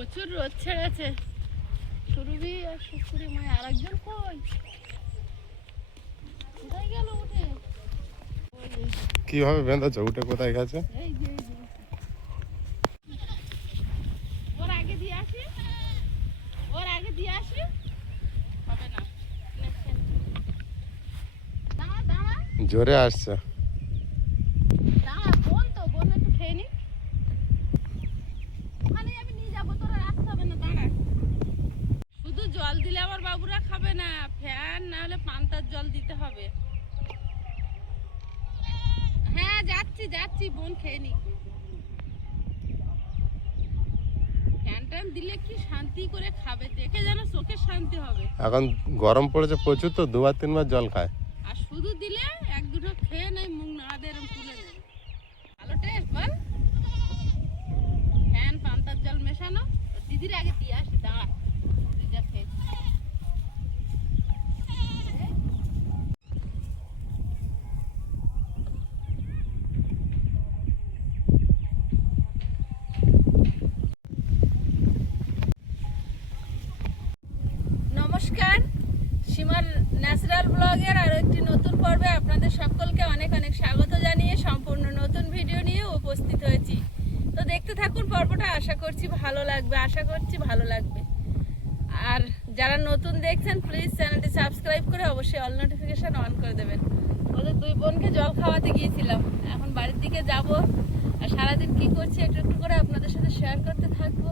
প্রচুর রোদ ছেড়েছে। সুরভি আর শুকুরি মায় আরেকজন কই? কোথায় গেল উঠে? কিভাবে বেঁধেছো? উঠে কোথায় গেছে? এই যে ওর আগে দিয়ে আসি, ওর আগে দিয়ে আসি। হবে না, দাঁড়া দাঁড়া জোরে আসছে। দাঁড়া, বোন তো, বোন একটু খেয়ে নি। ওখানে আমি নিয়ে যাবো, তোরা রাখতে হবে না, দাঁড়া। শুধু জল দিলে আমার বাবুরা খাবে না, ফ্যান না হলে পান্তার জল দিতে হবে। হ্যাঁ যাচ্ছি যাচ্ছি, বোন খেয়ে নি। ফ্যান ট্যান দিলে কি শান্তি করে খাবে, দেখে যেন চোখের শান্তি হবে। এখন গরম পড়েছে প্রচুর, তো দুবার তিনবার জল খায়। আর শুধু দিলে এক দুটো খেয়ে নেই, মুখ না দিয়ে এরকম তুলে নেবে। ভালো টেস্ট বল। ফ্যান পান্তার জল মেশানো। দিদির আগে দিয়ে আসি, দাঁড়া। তুই যা খেয়ে। নমস্কার, সীমার ন্যাচারাল ব্লগের আরও একটি নতুন পর্বে আপনাদের সকলকে অনেক অনেক স্বাগত জানিয়ে সম্পূর্ণ নতুন ভিডিও নিয়ে উপস্থিত হয়েছি। তো দেখতে থাকুন পর্বটা, আশা করছি ভালো লাগবে। আর যারা নতুন দেখছেন প্লিজ চ্যানেলটি সাবস্ক্রাইব করে অবশ্যই অল নোটিফিকেশন অন করে দেবেন। ওদের দুই বোনকে জল খাওয়াতে গিয়েছিলাম, এখন বাড়ির দিকে যাব। আর সারাদিন কি করছি একটু একটু করে আপনাদের সাথে শেয়ার করতে থাকবো।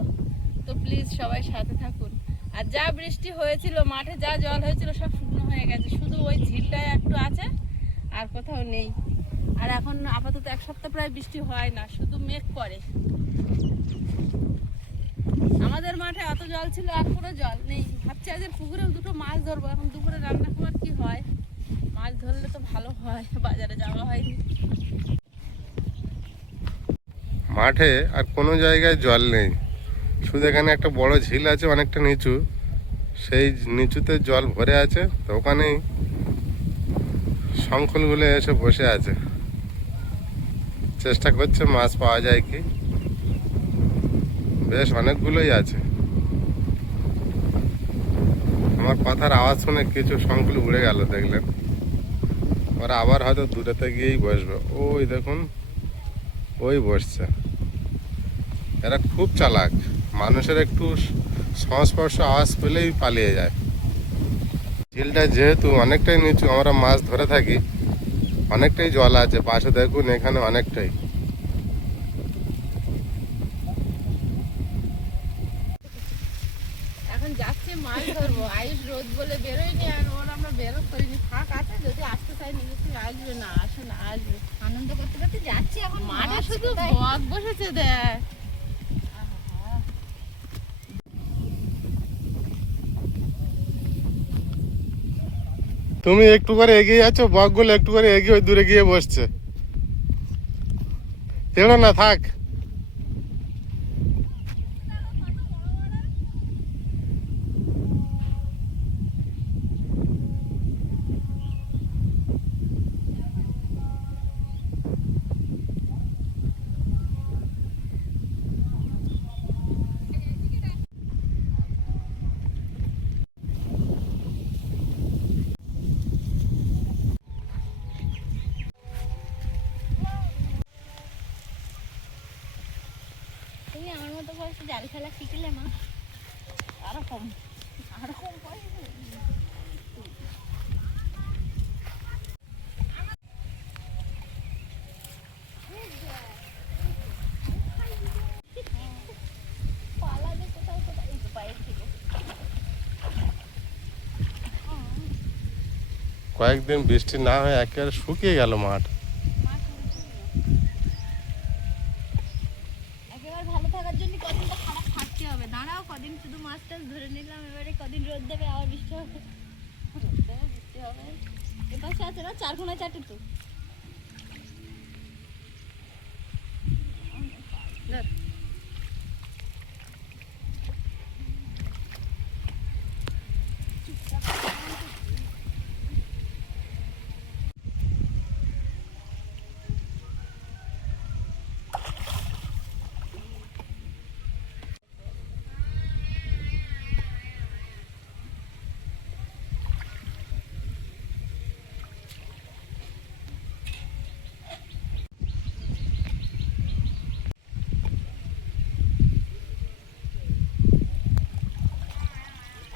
তো প্লিজ সবাই সাথে থাকুন। আর যা বৃষ্টি হয়েছিল, মাঠে যা জল হয়েছিল সব শুকনো হয়ে গেছে, শুধু ওই ঝিলটায় একটু আছে, আর কোথাও নেই। আর এখন আপাতত এক সপ্তাহ প্রায় বৃষ্টি হয় না, শুধু মেঘ করে। আমাদের মাঠে এত জল ছিল, আর কোনো জল নেই। ভাবছি আজকে পুকুরেও দুটো মাছ ধরবো, এখন দুপুরে রান্না খাবার কি হয়। মাছ ধরলে তো ভালো হয়, বাজারে যাওয়া হয়নি। মাঠে আর কোনো জায়গায় জল নেই, শুধু এখানে একটা বড় ঝিল আছে অনেকটা নিচু, সেই নিচুতে জল ভরে আছে। তো ওখানেই শঙ্খলগুলো এসে বসে আছে, চেষ্টা করছে মাছ পাওয়া যায় কি। বেশ অনেকগুলোই আছে। আমার কথার আওয়াজ শুনে কিছু শঙ্খল উড়ে গেল, দেখলেন? ওরা আবার হয়তো দূরেতে গিয়েই বসবে। ওই দেখুন, ওই বসছে। এরা খুব চালাক, মানুষের একটু সংস্পর্শ আওয়াজ পেলেই পালিয়ে যায়। ঝিলটা যেহেতু অনেকটাই নিচু, আমরা মাছ ধরে থাকি, অনেকটাই জল আছে পাশে, দেখুন এখানে অনেকটাই। এখন যাচ্ছে মাছ ধরবো। আয়ুষ রোদ বলে বেরোয়নি, আর ওর আমরা বেরো করিনি। ফাঁক আছে, যদি আসতে চাই নিশ্চয়ই আসবে। না আসে না, আসবে। আনন্দ করতে করতে যাচ্ছি। এখন মাঠে শুধু বক বসেছে, দেখ। তুমি একটু করে এগিয়ে যাচ্ছ, বকগুলো একটু করে এগিয়ে ওই দূরে গিয়ে বসছে। তেড়ো না, থাক। তুমি আমার মতো বয়সে জাল খেলা শিখলে মা, আরো কম বয়সে। পালালে কোথায় কোথায়, এই তো পায়ের থেকে। কয়েকদিন বৃষ্টি না হয়ে একেবারে শুকিয়ে গেল মাঠ। একেবারে ভালো থাকার জন্য কদিন তো খারাপ থাকতে হবে। দাঁড়াও, কদিন শুধু মাছ টাছ ধরে নিলাম, এবারে কদিন রোদ দেবে, আবার বৃষ্টি হবে। রোদ দেবে, বৃষ্টি হবে। এপাশে আছে না, 4 কোণায় 4টে তো।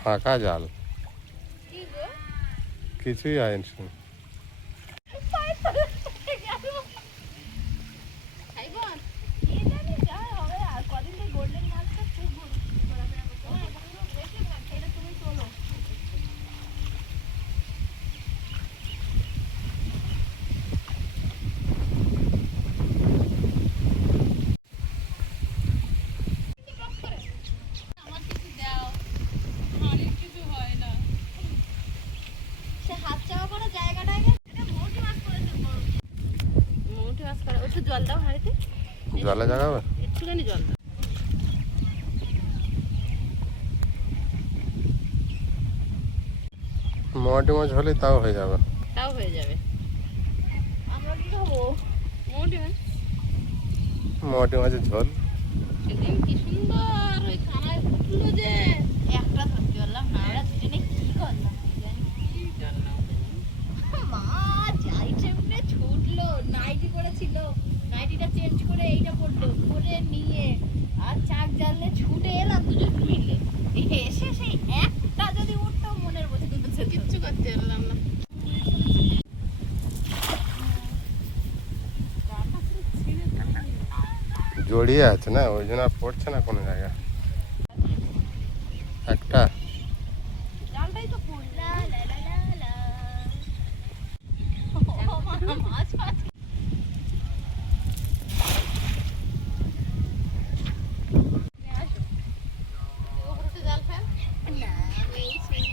ফাঁকা জাল, কি গো কিছুই হয়নি। পায়ে তলে গেল। খাইবন কি জানি যা হবে। আর কদিন ধরে গোল্ডেন মাছটা খুব ঘোরাফেরা করছে। পুরো বেশি ভাগ এটা তুমি তোলো। আমার কিছু দাও, অনেক কিছু হয় না। সে হাত চাওয়া করা জায়গাটায় এটা মোটি মাছ করেছে বড়। মোটি মাছ করে একটু জল দাও হাড়িতে। জলে জাগাবে? একটুখানি জল দাও। মোয়াটি মাছ হলে তাও হয়ে যাবে। তাও হয়ে যাবে। আমরা কি খাবো? মোটি মাছ। মোয়াটি মাছের ঝোল। সেদিন কি সুন্দর ওই কানায় উঠলো যে একটা ধরতে পারলাম না। আমরা দুজনে কি করলাম কি জানি। মা যাই চেপে ছুটলো, নাইটি পরেছিল, নাইটিটা চেঞ্জ করে এইটা পরলো, পরে নিয়ে আর চাক জানলে ছুটে এলাম দুজন মিলে। এসে সেই একটা যদি উঠতো মনের বোঝা কিচ্ছু করতে পারলাম না। জড়িয়ে আছে না, ওই জন্য আর পড়ছে না কোনো জায়গায়। একটা জালটাই তো ফুল। লা লা লা লা লা। ও মা মাছ মাছ। ওপরে জাল ফেল। না আমি এই সেই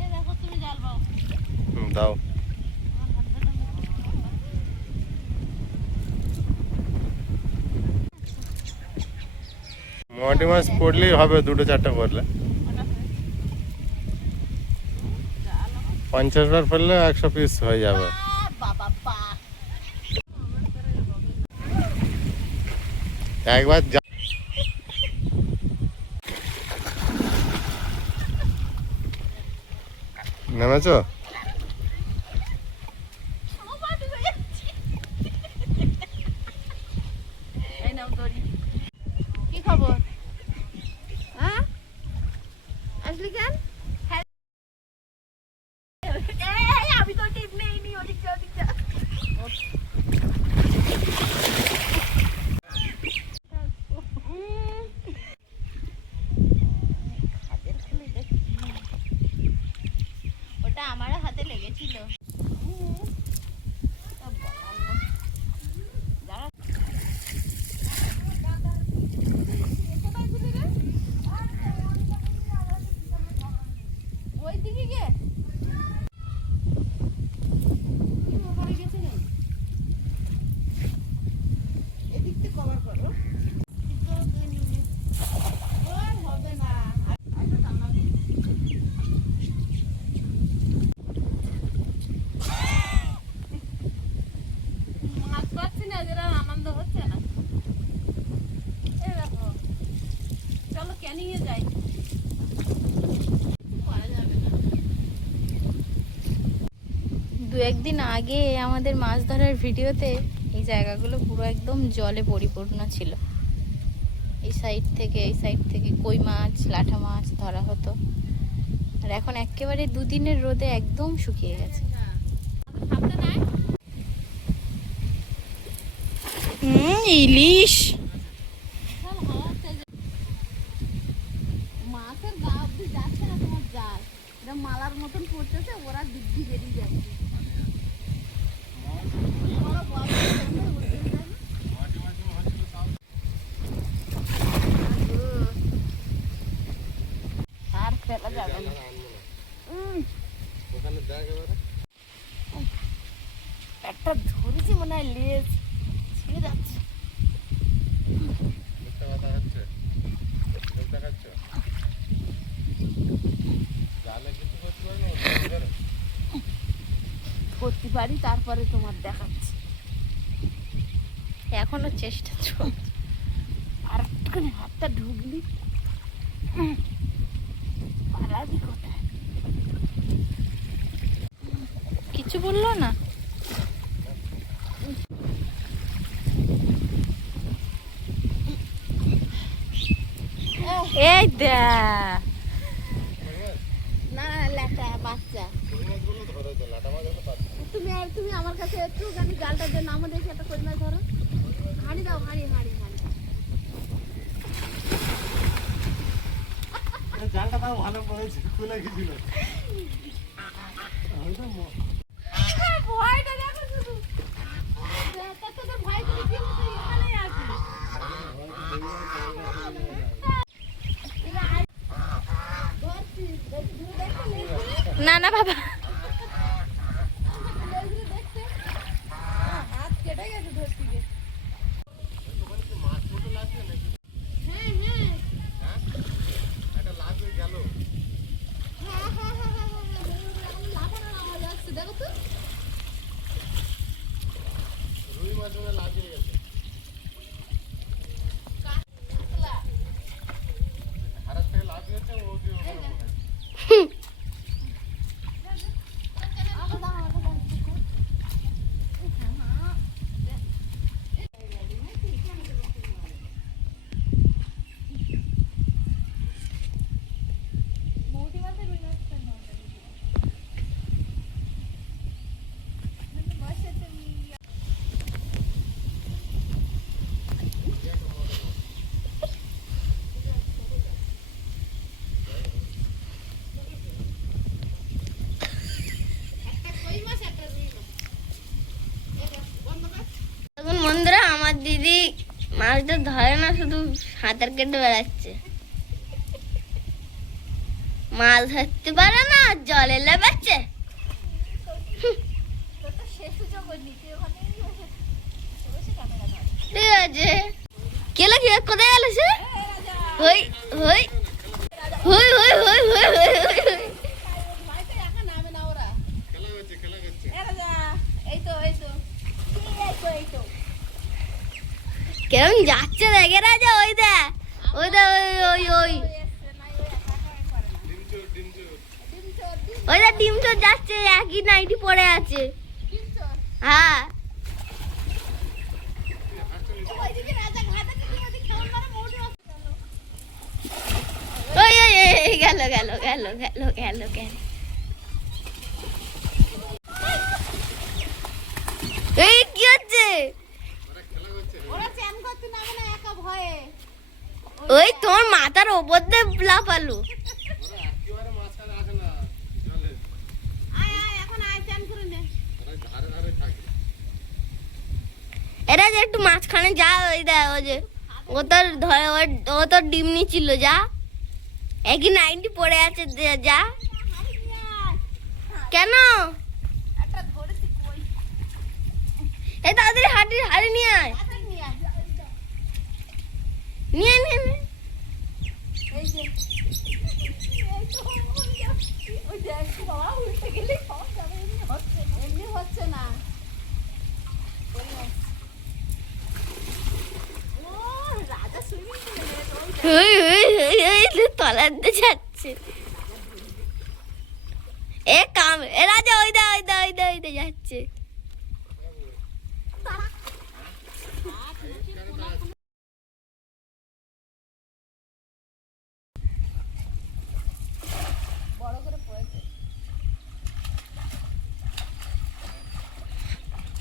এই দেখো তুমি জাল পাও। দাও। মোয়াটি মাছ পড়লেই হবে, দুটো চারটে পড়লে। 50 বার পড়লে 100 পিস হয়ে যাবে। বাবা পা একবার নেমেছো? এই নাও দড়ি। কি খবর? হ্যাঁ আসলি কেন? আমি তো টিপ নেইনি। ওদিক যা ওদিক যা। ওটা আমারও হাতে লেগেছিল। ওই দিকে গে এদিক থেকে কভার করো। হবে না। মাছ পাচ্ছি না, যেটা আনন্দ হচ্ছে না। এই দেখো, চলো ক্যানিং এ যাই। করা যাবে না। দু একদিন আগে আমাদের মাছ ধরার ভিডিওতে এই জায়গাগুলো পুরো একদম জলে পরিপূর্ণ ছিল। এই সাইড থেকে এই সাইড থেকে কই মাছ, লাঠা মাছ ধরা হতো। আর এখন একেবারে দুদিনের রোদে একদম শুকিয়ে গেছে। ইলিশ মাছের গা অব্দি যাচ্ছে না তোমার জাল, এটা মালার মতন পড়তেছে, ওরা দিব্যি বেরিয়ে যাচ্ছে। আর ফেলা যাবে না। একটা ধরেছি মনে হয়, লেজ ছিঁড়ে যাচ্ছে। করতে পারি, তারপরে তোমার দেখাচ্ছি। এখনো চেষ্টা চলছে। আর একটুখানি হাতটা ঢুকলি পালাবি কোথায়? কিছু বললো না। এই দা না ল্যাটা বাচ্চা তুমি আমার কাছে একটু গানি জালটা দিয়ে নামো দেখি একটা কই মাছ ধরো হাঁড়ি দাও হাঁড়ি হাঁড়ি হাঁড়ি জালটা তাও ভালো পড়েছে খুলে গেছিল ভয়টা দেখো শুধু তোদের ভয় করে কি হচ্ছে এখানেই আছি না না বাবা হাত কেটে গেছে ধরতে গিয়ে হ্যাঁ হ্যাঁ একটা লাগবে গেল লাফানোর আওয়াজ আসছে দেখো তো রুই মাছ মনে লাগিয়ে গেছে হারার থেকে লাগিয়েছে ও কি ওখানে পড়ে। এখন বন্ধুরা আমার দিদি মাছটা ধরে না, শুধু সাঁতার কেটে বেড়াচ্ছে। মাছ ধরতে পারে না, জলে লেবাচ্ছে। ঠিক আছে, কেলা কি কোথায় গেল সে? হই হই হই হই হই হই হই হই হই। কেমন যাচ্ছে দেখে রাজা, ওই দে ওই দে ওই ওই ওই ওই দে ডিম চোর যাচ্ছে, একই নাইটি পড়ে আছে। হ্যাঁ ওই ওই ওই গেল গেল গেল গেল গেল গেল। এই কি হচ্ছে? ওই তোর মাথার ওপর দিয়ে লাফালো। একেবারে মাঝখানে আসে না জলে, ওরা ধারে ধারে থাকে। এরা যে একটু মাঝখানে যা, ওই দেখ ওই যে ও তোর ধরে ও তোর ডিম নিচ্ছিল, যা একই নাইনটি পড়ে আছে, যা। কেন এই তাদের হাড়ি হাড়ি নিয়ে আয়, নিয়ে নিয়ে নে। এমনি হচ্ছে না ও রাজা সুইমিং হুই হুই হুই হুই তলার দিয়ে যাচ্ছে। এ কাম এ রাজা, ওই দা ওই দা ওই দা ওই দা যাচ্ছে। বড় করে পড়েছে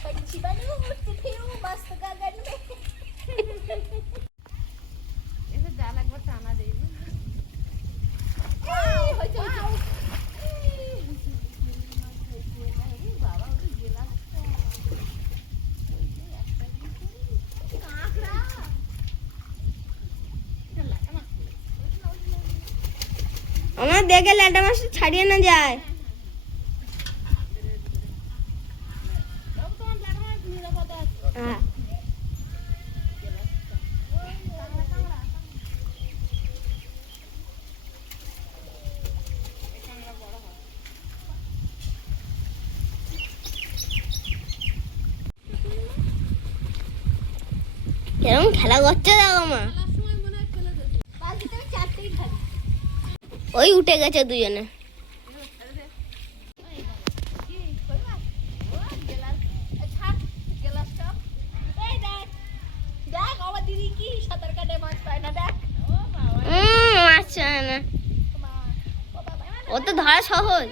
पंछी बनूं उड़ती हूँ मस्त गगन में ऐसे जाल একবার টানা দেই বাবা ওটা গেলা কাঁকড়া আমার দেখে ল্যাটা মাছ ছাড়িয়ে না যায়। তোমার জানা নিরাপদ আছে হ্যাঁ কেরম খেলা করছে দেখো মা। সময় মনে হয় ফেলে দেবে বালতিতে আমি চারটেই খাই ওই উঠে গেছে দুজনে। পারছে না, ও তো ধরা সহজ।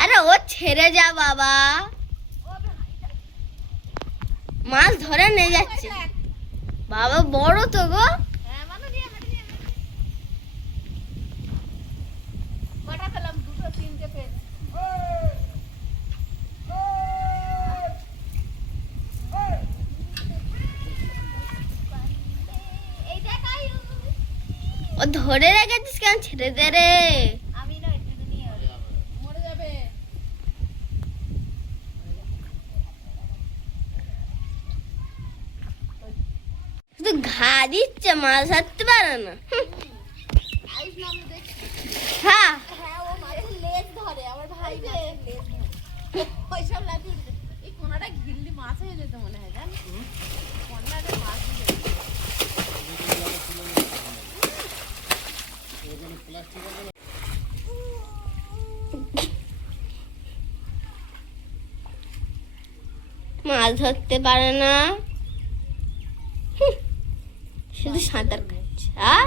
আরে ও ছেড়ে যা বাবা, মাছ ধরে নিয়ে যাচ্ছে বাবা, বড় তো গো। ও ধরে রেখেছিস কেন, ছেড়ে দে রে। মরে যাবে। শুধু ঘা দিচ্ছে, মাছ ধরতে পারে না। হুঁ। হ্যাঁ এই কোনাটা ঘিরলি মাছ হয়ে যেত মনে হয়, জান কোনাটা মাছ হয়ে যেত। মাছ ধরতে পারে না, হুঁ। শুধু সাঁতার কাটছে। হ্যাঁ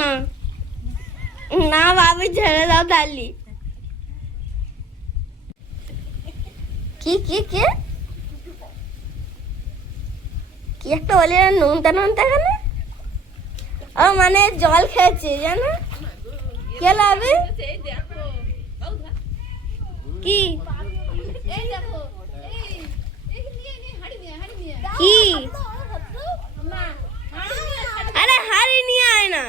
না না ভাবি, ছেড়ে দাও তালি। কি কি কি কি একটা বলি, নোনতা নোনতা কেন? ও মানে জল খেয়েছে জানো, কে লাভি এই দেখো, কি এই দেখো, এই নিয়ে হাড়ি নিয়ে কি? না আরে হাড়ি নিয়ে আয় না।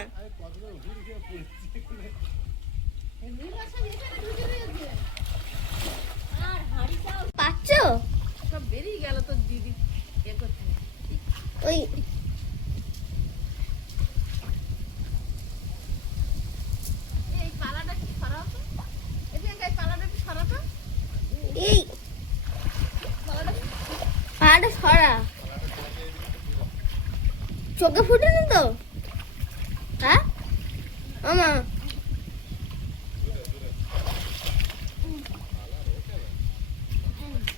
পাচ্ছ সব বেরিয়ে গেল তোর দিদি এ করতে। ওই এই পালাটা কি সরাও তো, এই পালাটা কি সরাতো, এই পালাটা পাড়া সরা, চোখে ফুটেনি তো? হ্যাঁ মামা,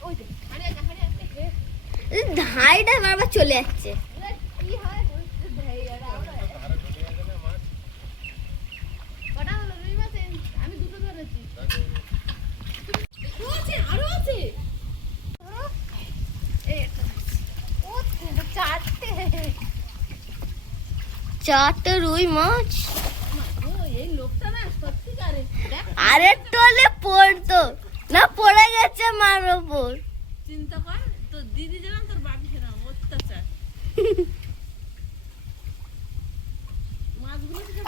ওই যে হাড়ি আছে। ধাইটা বারবার চলে যাচ্ছে। কি হয় কটা হলো রুই মাছ? আমি দুটো ধরেছি। আরো আছে এই একটা ধরেছি। ও চারটে। চারটে রুই মাছ। ও এই লোকটা না সত্যিকারে দেখ, আরে টলে পড়তো না, পড়ে গেছে মার ওপর। চিন্তা কর, তোর দিদি যেরকম তোর বাপি সেরকম অত্যাচার। মাছগুলো তো সব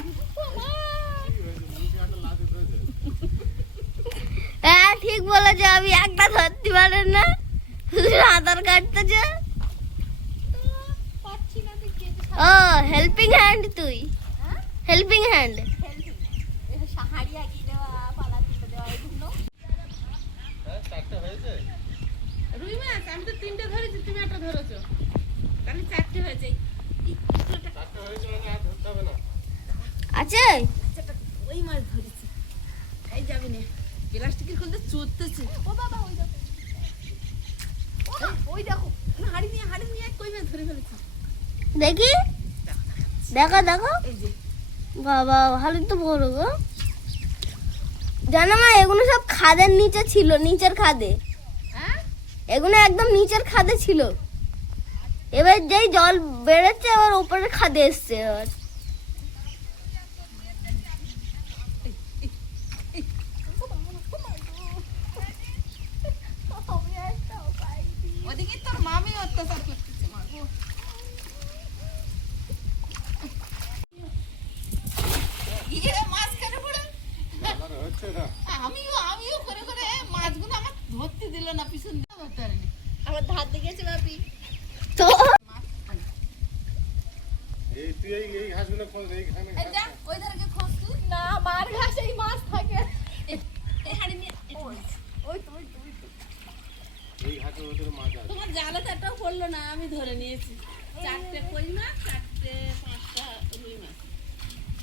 হ্যাঁ ঠিক বলেছে, আমি একটা ধরতে পারেন না, সাঁতার কাটতেছে। পাচ্ছি না তো কে ও হেল্পিং হ্যান্ড, তুই হেল্পিং হ্যান্ড। হাড়ি আগিয়ে দেওয়া, পালা তুলে দেওয়া, এগুলো রুই মাছ আমি তো 3টে ধরেছি, তুমি একটা ধরেছো, তাহলে 4টে হয়েছে। আছে ওই মাছ ধরেছি, এই যাবি না, প্লাস্টিকের খুলতে চুরতেছে। ও বাবা ওই দেখো, ওই দেখো হাড়ি নিয়ে কই মাছ ধরে ফেলেছি। দেখি, দেখো দেখো, এই যে বাবা ভালো তো বড় গো। জানো মা, এগুলো সব খাদের নিচে ছিল, নিচের খাদে। হ্যাঁ এগুলো একদম নিচের খাদে ছিল, এবার যেই জল বেড়েছে এবার উপরের খাদে এসছে। এবার ওদিকে তোর মামি অত্যাচার করতেছে মা গো। ইয়ে মাছ কেন পড়ে? আমিও করে করে মাছগুলো আমার ধরতে দিল না, পিছন দিয়ে ধরতে পারিনি। আমার ধার দেখেছে বাপি। তো মাছ এই তুই এই ঘাসগুলো খোঁজ, এইখানে এই যা, ওই ধারে গিয়ে খোঁজ তুই। না মার ঘাসে এই মাছ থাকে। এই হাড়ি নিয়ে ওই তো এই ঘাসের ভিতরে মাছ আছে। তোমার জালাতে একটাও পড়লো না, আমি ধরে নিয়েছি। 4টে কই মাছ, 4টে 5টা রুই মাছ,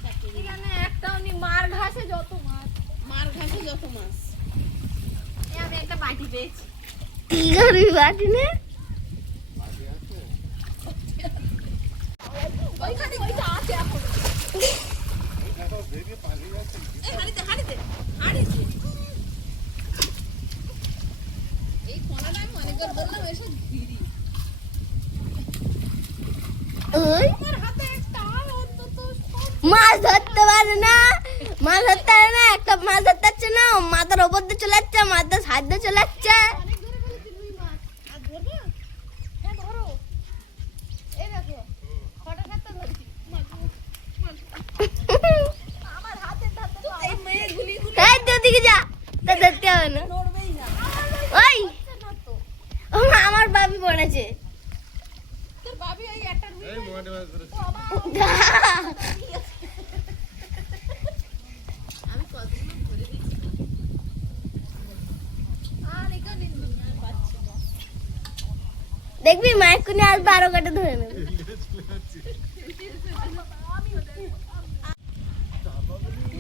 4টে রুই মাছ। এখানে একটাও নি, মার ঘাসে যত মাছ। মার ঘাসে যত মাছ। আমি একটা বাটি পেয়েছি। কি করবি বাটি নে? ওইখানে ওইটা আছে এখন। হাড়িতে এই কোনাটা আমি অনেকবার বললাম এসব ভিড়ি ওই আমার হাতে একটা আর অন্তত মাছ ধরতে পারে না, মাছ ধরতে পারে না, একটা মাছ ধরতে পারছে না, মাথার ওপর দিয়ে চলে যাচ্ছে, মাথার সাইড দিয়ে চলে যাচ্ছে। অনেক ধরে ফেলেছি রুই মাছ। আর ধরবে? হ্যাঁ ধরো। এই দেখো হঠাৎ একটা ধরছি। আমার হাতে ধরতে তো এই মেয়ে গুলিগুলো এই তো দিকে যা, তা ধরতে হবে না। নড়বেই না। ওই না তো। আমার বাবি পড়েছে। তোর বাবি ওই একটা রুই এই মোটামুটি মাছ ধরেছে। আমি কতগুলো ধরে দিচ্ছি আর এখানে আর পাচ্ছি না। দেখবি মায়ের কোনে আসবে, আরো কাটে ধরে নেবে।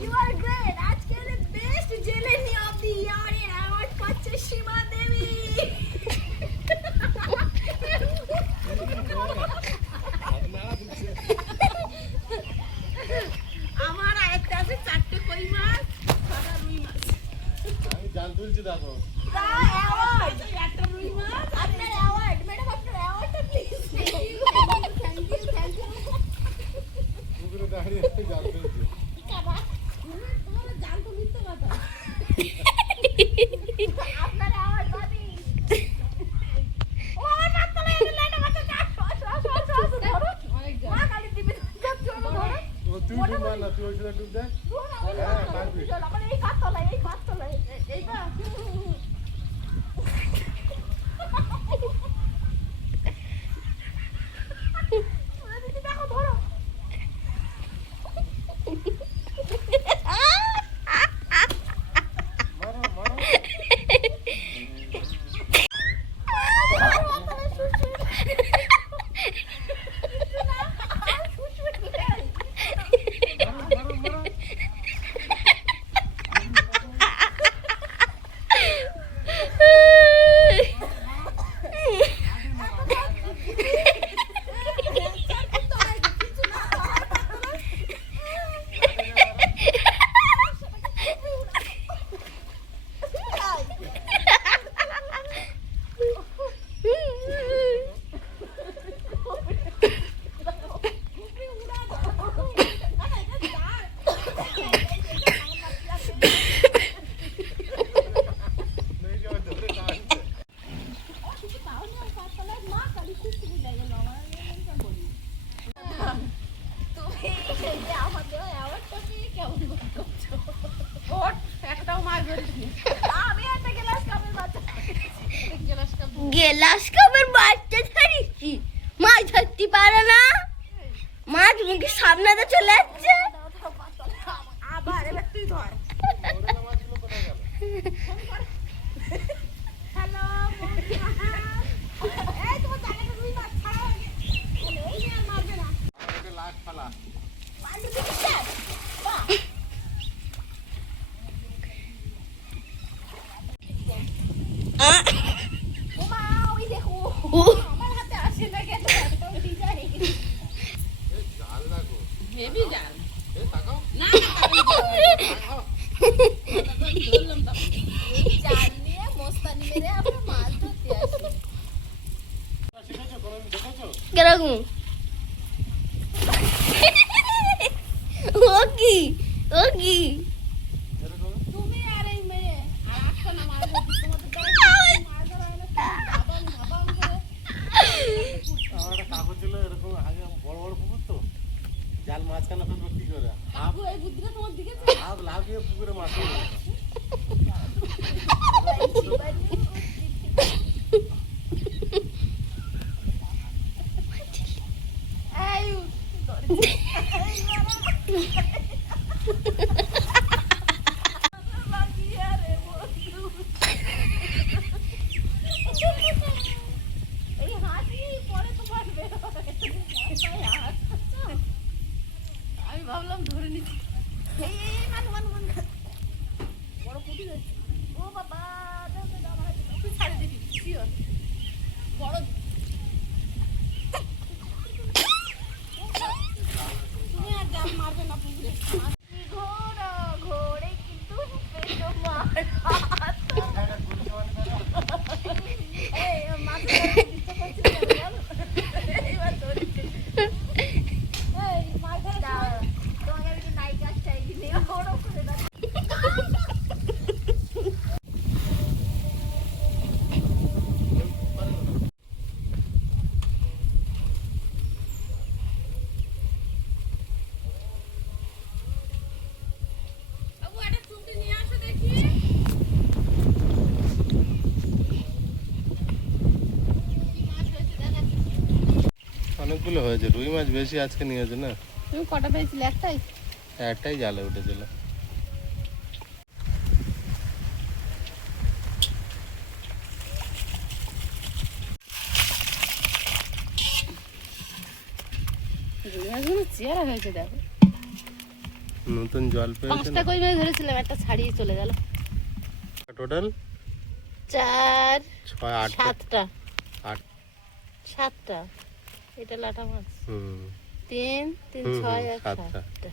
You are great. আজকের বেস্ট জেলেনি অফ দি ইয়ার এর অ্যাওয়ার্ড পাচ্ছে সীমা দেবী। আমার আরেকটা আছে 4টে কই মাছ 6টা রুই মাছ। আমি জাল তুলছি দেখো। The award. একটা রুই মাছ আপনার অ্যাওয়ার্ড ম্যাডাম, আপনার অ্যাওয়ার্ডটা please. Thank you thank you. পুকুরে দাঁড়িয়ে জাল তুলছি। তোমার জাল তো মিথ্যে কথা। আপনার অ্যাওয়ার্ড বাদি। ও আমার মাথা লাগে লাইনে মাথা কাট। ধরো। অনেক জাল। মা কালি দিবে। ধরো। ও তুই ডুব মার না, তুই ওই সাথে ডুব দে। হ্যাঁ, পারবি। আমার এই কাজ তলায়, এই কাজ তলায়। এইটা। দিদি দেখো ধরো। মারো মারো। মারো মারো। नहीं जाओ धरे टांगते। ওট একটাও মাছ ধরিসনি। গ্লাস কাপ গেলাস কাপের বাচ্চা ধরিছি, মাছ ধরতে পারে না, মাছ মুখে সামনেতে চলে যাচ্ছে। আবার এবার তুই ধর। ওরা মাছগুলো কোথায় গেল? হ্যালো এই তোমার জায়গাটা রুই মাছ ছাড়া হয়ে গেছে। এই নিয়ে আর মারবে না। এটা লাট ফালা। পাল্টে দিচ্ছে। ওমা ওই দেখো আমার হাতে আসে না কেন এত ডিজাইন। এই জাল লাগো। হেভি জাল। এই তাকাও। না তাকাও। ধরলাম তো। জাল নিয়ে মস্তানি মেরে আমরা মাছ ধরতে আসি। শিখেছো কোনদিন দেখেছো? কিরকম? ও কি, ও কি? এরকম তুমি আর এই মেয়ে আর আসছো না মাছ ধরতে, তোমাদের দ্বারা মাছ ধরা হয় না, ভাবাং ভাবাং করে। আমার একটা কাকু ছিল এরকম আগে বড় বড় পুকুর তো, জাল মাঝখানে ফেলবো কি করে, কাকু এই বুদ্ধিটা তোমার দিকে হাফ লাফিয়ে পুকুরে মাছ ফেলবো। এই এই হাসি পরে তোমার বের হবে। আমি ভাবলাম ধরে নিচ্ছি। এই মানু মানু মানু ও বাবা দাও দাও আমার হাতে দাও। তুই ছাড়ে দেখি শিওর বড় তুমি আর জাল মারবে না পুকুরে ঘোড়া ঘোড়ে কিন্তু পেটো মার এই মাথা দিতে করছিস কেন বল এইবার ধরেছি এই মাথা দাও তোমাকে আমি নায়িকা স্টাইল দিয়ে ওড়ো করে দাও বাবু একটা চুমটি নিয়ে আসো দেখি। অনেকগুলো হয়েছে, রুই মাছ বেশি আজকে নিয়েছে না, তুমি কটা পেয়েছিলে? একটাই? একটাই জালে উঠেছিল। রুই মাছগুলো চেহারা হয়েছে দেখো। নতুন জল পেয়েছে 5টা কই মাছ ধরেছিলাম, একটা ছাড়িয়ে চলে গেল। টোটাল 4 6 8 7টা 8। 7টা এটা লাটা মাছ। হুম 3 3 হুম, 6 আর 7টা। 7টা